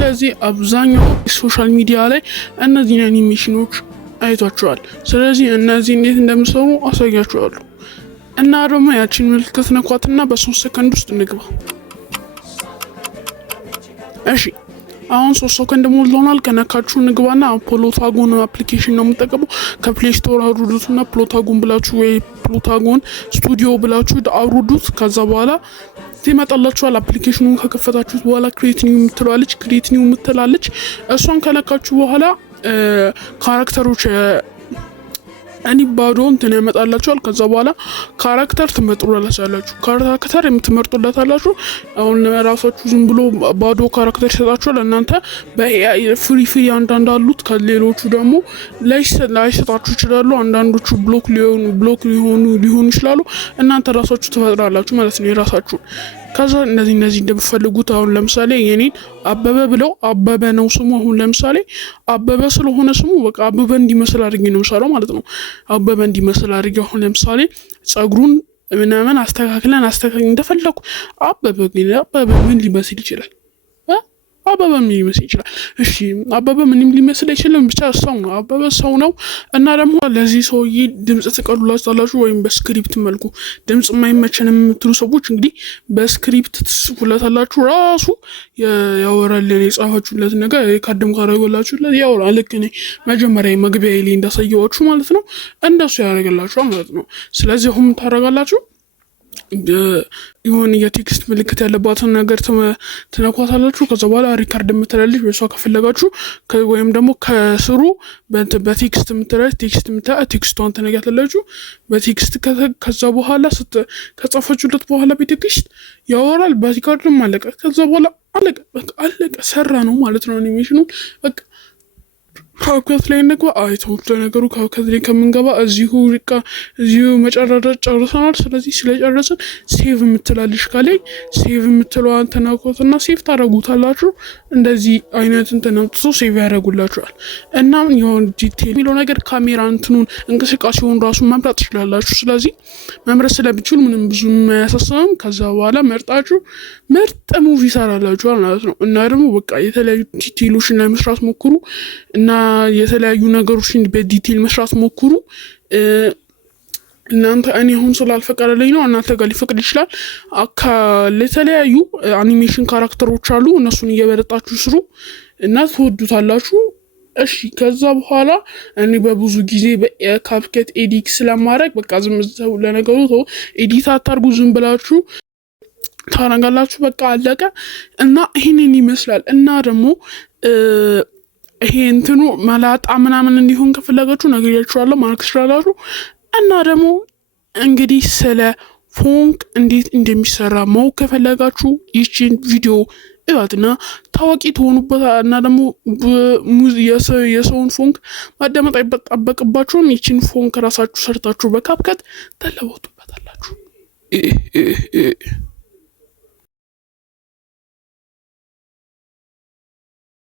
ስለዚህ አብዛኛው ሶሻል ሚዲያ ላይ እነዚህን አኒሜሽኖች አይቷቸዋል። ስለዚህ እነዚህ እንዴት እንደሚሰሩ አሳያችኋለሁ እና ደግሞ ያቺን ምልክት ነኳትና በ3 ሰከንድ ውስጥ እንግባ። እሺ አሁን 3 ሰከንድ ሞልቶናል። ከነካችሁ እንግባና ፕሎታጎን አፕሊኬሽን ነው የምጠቀመው። ከፕሌይ ስቶር አውርዱትና ፕሎታጎን ብላችሁ ወይ ፕሎታጎን ስቱዲዮ ብላችሁ አውርዱት። ከዛ በኋላ ትመጣላችኋል። አፕሊኬሽኑን ከከፈታችሁት በኋላ ክሬት ኒው የምትላለች እሷን ከነካችሁ በኋላ ካራክተሮች እኔ ባዶ እንትን ያመጣላችኋል። ከዛ በኋላ ካራክተር ትመርጡላላችሁ። ካራክተር የምትመርጡላታላችሁ። አሁን ራሳችሁ ዝም ብሎ ባዶ ካራክተር ይሰጣችኋል። እናንተ በኤአይ ፍሪ አንዳንድ አሉት። ከሌሎቹ ደግሞ ላይሰጣችሁ ይችላሉ። አንዳንዶቹ ብሎክ ሊሆኑ ይችላሉ። እናንተ ራሳችሁ ትፈጥራላችሁ ማለት ነው የራሳችሁ። ከዛ እነዚህ እንደምፈልጉት አሁን ለምሳሌ የኔን አበበ ብለው አበበ ነው ስሙ። አሁን ለምሳሌ አበበ ስለሆነ ስሙ በቃ አበበ እንዲመስል አድርጌ ነው የምሰራው ማለት ነው። አበበ እንዲመስል አድርጌ አሁን ለምሳሌ ጸጉሩን ምናምን አስተካክለን እንደፈለኩ አበበ ምን ሊመስል ይችላል? አበበ ምን ሊመስል ይችላል? እሺ አበበ ምንም ሊመስል አይችልም። ብቻ ሰው ነው። አበበ ሰው ነው። እና ደግሞ ለዚህ ሰውዬ ድምጽ ትቀዱላታላችሁ ወይም በስክሪፕት መልኩ ድምጽ የማይመቸንም የምትሉ ሰዎች እንግዲህ በስክሪፕት ትጽፉላታላችሁ። ራሱ ያወራል። የጻፋችሁለት ነገር ካደም ካረጋላችሁለት ያወራል። ልክ እኔ መጀመሪያ መግቢያ ላይ እንዳሳየዋችሁ ማለት ነው። እንደሱ ያደርግላችኋል ማለት ነው። ስለዚህ አሁን ታረጋላችሁ ይሁን የቴክስት ምልክት ያለባትን ነገር ትነኳታላችሁ። ከዛ በኋላ ሪካርድ የምትላለች በሷ ከፈለጋችሁ ወይም ደግሞ ከስሩ በቴክስት ቴክስቷን ትነጋታላችሁ በቴክስት። ከዛ በኋላ ከጻፋችሁለት በኋላ በቴክስት ያወራል። በሪካርድም አለቀ። ከዛ በኋላ አለቀ ሰራ ነው ማለት ነው አኒሜሽኑ በቃ። ካፕከት ላይ እንግባ። አይተውት ለነገሩ ካፕከት ላይ ከምንገባ እዚሁ መጨረሻ ጨርሰናል። ስለዚህ ስለጨረስን ሴቭ የምትላለሽ ካላይ ሴቭ የምትለዋን ተናኮትና ሴቭ ታደርጉታላችሁ። እንደዚህ አይነት ተነጥቶ ሴቭ ያደርጉላችኋል። እና የሆነ ዲቴል የሚለው ነገር ካሜራ እንትኑን እንቅስቃሴውን ራሱ መምረጥ ትችላላችሁ። ስለዚህ መምረጥ ስለምትችሉ ምንም ብዙ የማያሳስብም። ከዛ በኋላ መርጣችሁ ምርጥ ሙቪ ሰራላችኋል ማለት ነው። እና ደግሞ በቃ የተለያዩ ዲቴሎችን ላይ መስራት ሞክሩ እና የተለያዩ ነገሮችን በዲቴል መስራት ሞክሩ። እናንተ እኔ አሁን ስላልፈቀደልኝ ነው። እናንተ ጋር ሊፈቅድ ይችላል። ለተለያዩ አኒሜሽን ካራክተሮች አሉ። እነሱን እየበረጣችሁ ስሩ እና ትወዱታላችሁ። እሺ ከዛ በኋላ እኔ በብዙ ጊዜ በካፕከት ኤዲት ስለማድረግ በቃ ዝም ብለው ለነገሩ ኤዲት አታርጉ። ዝም ብላችሁ ታረጋላችሁ። በቃ አለቀ። እና ይሄንን ይመስላል። እና ደግሞ ይሄ እንትኑ መላጣ ምናምን እንዲሆን ከፈለጋችሁ ነግሬያችኋለሁ ማለት ትችላላችሁ። እና ደግሞ እንግዲህ ስለ ፎንክ እንዴት እንደሚሰራ ማወቅ ከፈለጋችሁ ይቺን ቪዲዮ እዩትና ታዋቂ ትሆኑበት። እና ደግሞ የሰውን ፎንክ ማዳመጥ አይጠበቅባችሁም። ይቺን ፎንክ ራሳችሁ ሰርታችሁ በካፕከት ተለወጡበታላችሁ።